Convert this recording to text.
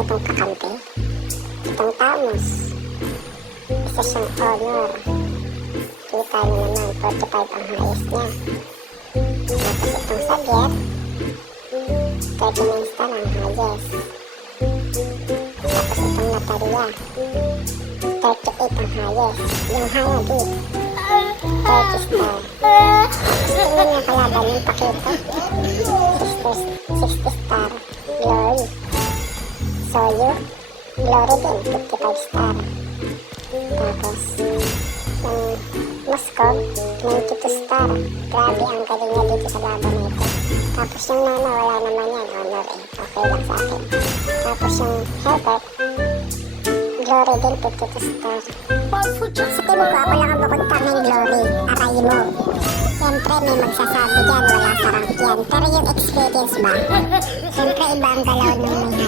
nitong kakampi. Itong Tamos, isa siyang honor. Kita niyo naman, 45 ang highest niya. Tapos itong Xavier, 39 star ang highest. Tapos itong Natalia, 38 ang highest. Yung Hanabi, 30 star. Tingnan niya kalaban yung Pakito, 60 star. Glory, Soyu, Glory din, 55 star. Tapos yung Moscow, 92 star. Grabe ang galing niya dito sa laban na ito. Tapos yung Nana, wala naman yan, honor eh, okay lang sa akin. Tapos yung Herbert, Glory din, 52 star. Sa team ko, ako lang ang makuntang ng Glory, aray mo. Siyempre may magsasabi dyan, wala sa rank yan. Pero yung experience ba? Siyempre iba ang galaw ng may